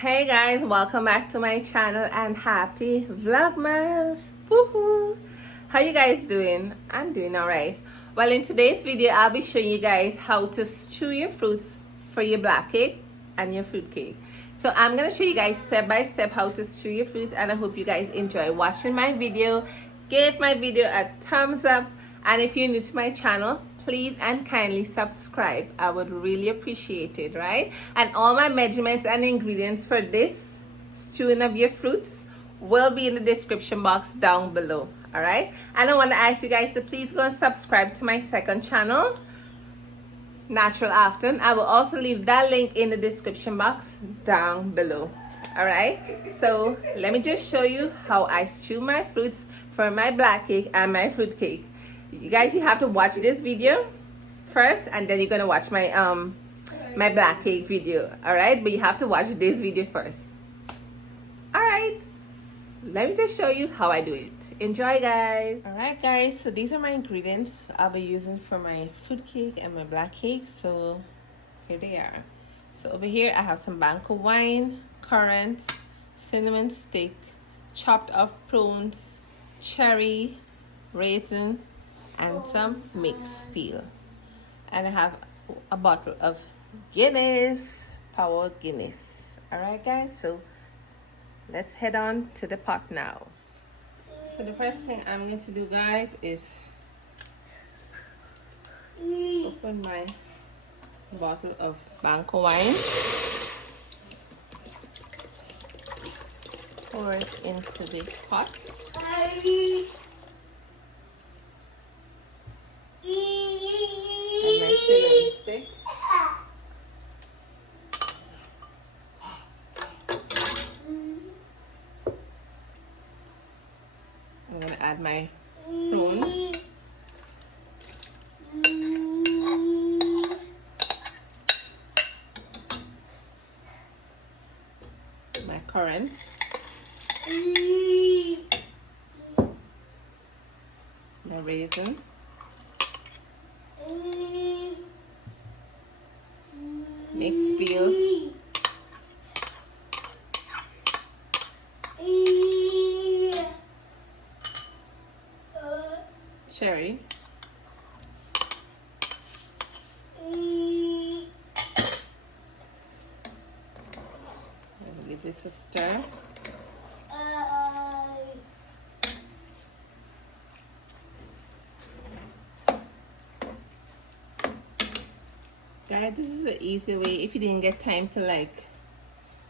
Hey guys, welcome back to my channel and happy Vlogmas. Woohoo! How you guys doing? I'm doing alright. Well, in today's video, I'll be showing you guys how to stew your fruits for your black cake and your fruit cake. So I'm gonna show you guys step by step how to stew your fruits, and I hope you guys enjoy watching my video. Give my video a thumbs up, and if you're new to my channel, please and kindly subscribe. I would really appreciate it, right? And all my measurements and ingredients for this stewing of your fruits will be in the description box down below. All right, and I want to ask you guys to please go and subscribe to my second channel, Natural Afton. I will also leave that link in the description box down below. All right, so let me just show you how I stew my fruits for my black cake and my fruit cake. You guys, you have to watch this video first, and then you're gonna watch my my black cake video. All right, but you have to watch this video first. All right, let me just show you how I do it. Enjoy, guys. All right, guys, so these are my ingredients I'll be using for my fruit cake and my black cake. So here they are. So over here I have some Banko wine, currants, cinnamon stick, chopped up prunes, cherry, raisin, and some mixed peel. And I have a bottle of Guinness, Bottle Guiness. All right, guys, so let's head on to the pot now. So the first thing I'm going to do, guys, is open my bottle of Banko wine, pour it into the pot. And my cinnamon stick. I'm gonna add my prunes. My currants. My raisins. Mixed peel. Cherry. I'll give this a stir. Guys, this is the easy way. If you didn't get time to like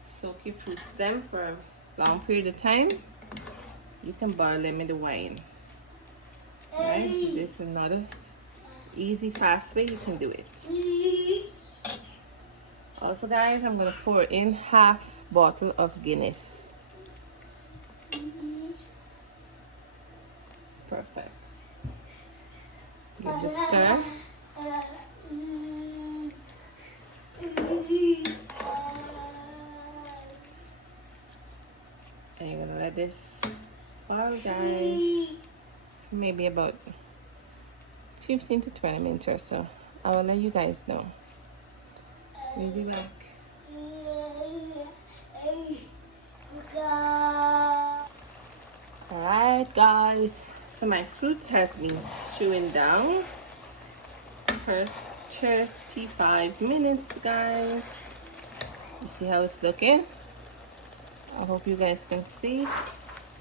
soak your fruit stem for a long period of time, you can boil them in the wine. Alright, so this is another easy, fast way you can do it. Also, guys, I'm going to pour in half bottle of Guinness. Perfect. Give it a stir. And you're gonna let this boil, guys, maybe about 15 to 20 minutes or so. I will let you guys know. We'll be back. Alright, guys, so my fruit has been stewing down for 35 minutes, guys. You see how it's looking? I hope you guys can see.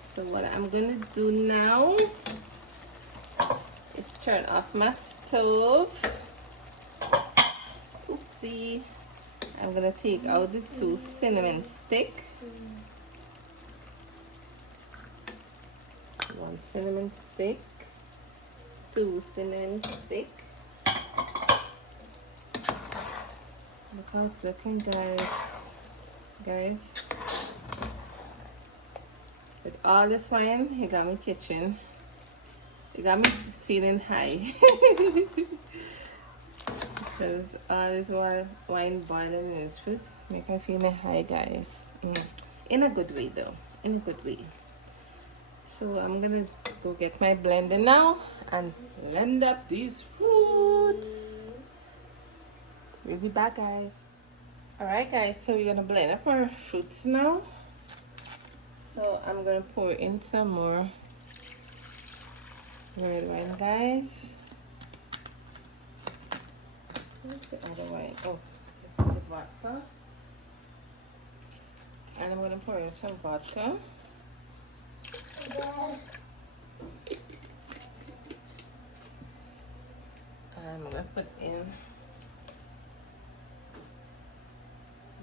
So what I'm gonna do now is turn off my stove. Oopsie. I'm gonna take out the 2 cinnamon stick. 1 cinnamon stick, 2 cinnamon stick. Look how it's looking, guys. With all this wine, it got me kitchen. It got me feeling high. Because all this wine boiling in this fruit make me feeling high, guys. In a good way, though. In a good way. So I'm gonna go get my blender now and blend up these fruits. We'll be back, guys. Alright guys, so we're gonna blend up our fruits now. So I'm gonna pour in some more red wine, guys. Where's the other wine? Oh, the vodka. And I'm gonna pour in some vodka. And I'm gonna put in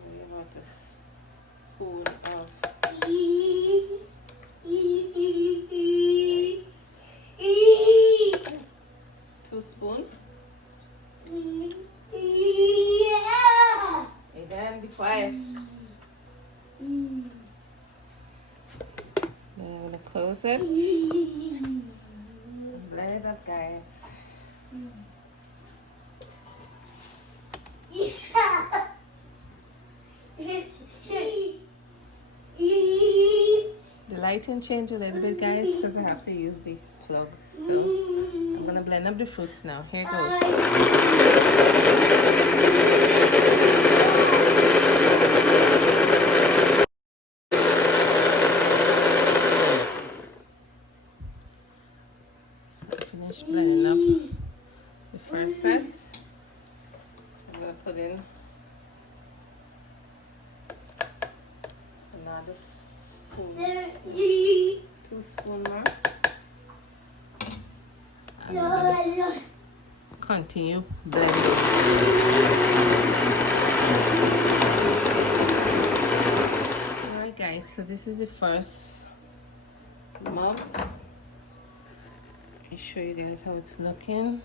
maybe about a spoon of 2 spoons. Again, be quiet. Then I'm gonna close it. Blend it up, guys. The lighting changed a little bit, guys, because I have to use the plug. So I'm gonna blend up the fruits now. Here it goes. Finish blending up the first set. So I'm gonna put in another spoon, 2 spoons more. And continue blending. Alright guys, so this is the first mug. Let me show you guys how it's looking.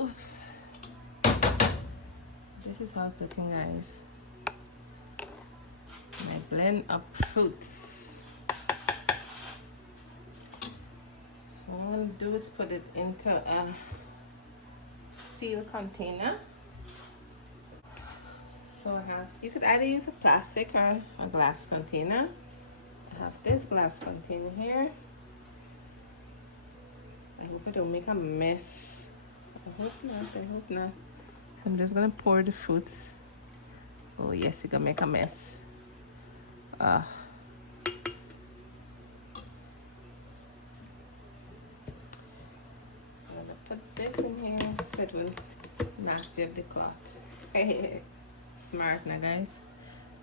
Oops. This is how it's looking, guys. And I blend up fruits. So what I'm going to do is put it into a sealed container. So I have, you could either use a plastic or a glass container. I have this glass container here. I hope it don't make a mess. I hope not, I hope not. So I'm just gonna pour the fruits. Oh yes, it's gonna make a mess. I'm gonna put this in here so it will mask up the cloth. Smart now, guys.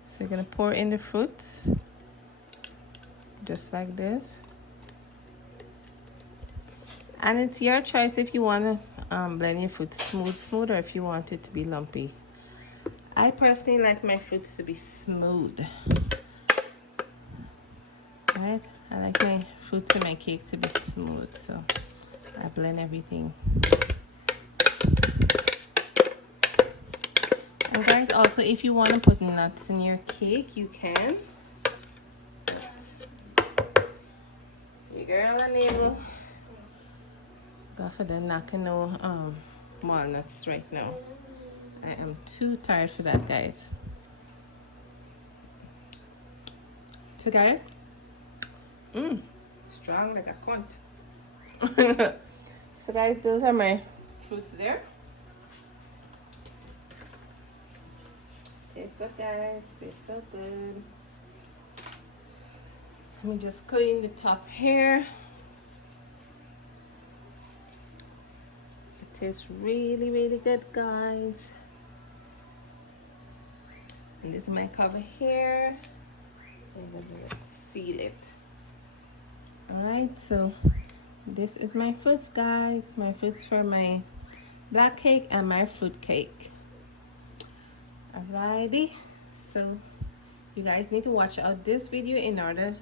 So you're gonna pour in the fruits just like this. And it's your choice if you want to blend your fruits smooth, or if you want it to be lumpy. I personally like my fruits to be smooth. Right? I like my fruits and my cake to be smooth, so I blend everything. And guys, also if you want to put nuts in your cake, you can. Your girl unable. Go for the knocking no walnuts right now. I am too tired for that, guys. So guys, strong like a cunt. So guys, those are my fruits there. Tastes good, guys. Tastes so good. Let me just clean the top here. It tastes really, really good, guys. And this is my cover here. And I'm gonna seal it. Alright, so this is my fruits, guys. My fruits for my black cake and my fruit cake. Alrighty, so you guys need to watch out this video in order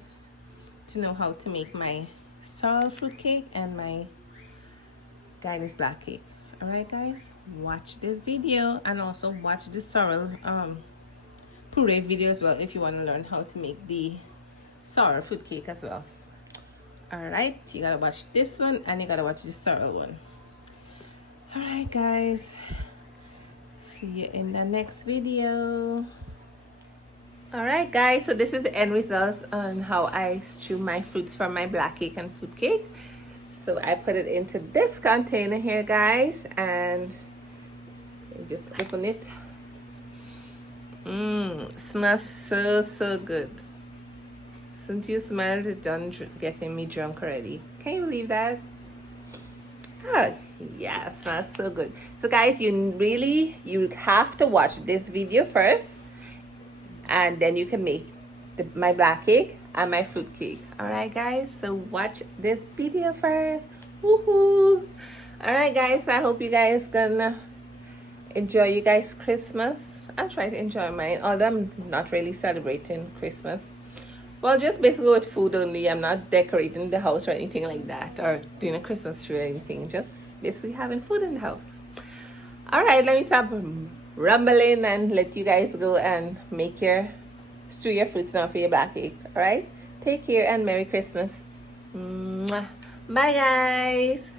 to know how to make my sorrel fruit cake and my Guiness black cake. Alright guys, watch this video and also watch the sorrel puree video as well if you want to learn how to make the sorrel fruit cake as well. Alright, you gotta watch this one and you gotta watch the sorrel one. Alright guys, see you in the next video. Alright guys, so this is the end results on how I stew my fruits for my black cake and fruit cake. So I put it into this container here, guys, and you just open it Smells so, so good. Since you smelled it, done getting me drunk already. Can you believe that? Oh, yeah, smells so good. So guys, you have to watch this video first, and then you can make my black cake and my fruit cake. All right, guys. So watch this video first. Woohoo! All right, guys. I hope you guys gonna enjoy you guys Christmas. I'll try to enjoy mine, although I'm not really celebrating Christmas. Well, just basically with food only. I'm not decorating the house or anything like that, or doing a Christmas tree or anything. Just basically having food in the house. All right, let me stop rumbling and let you guys go and make your stew your fruits now for your black cake. All right, take care and Merry Christmas. Mwah. Bye, guys.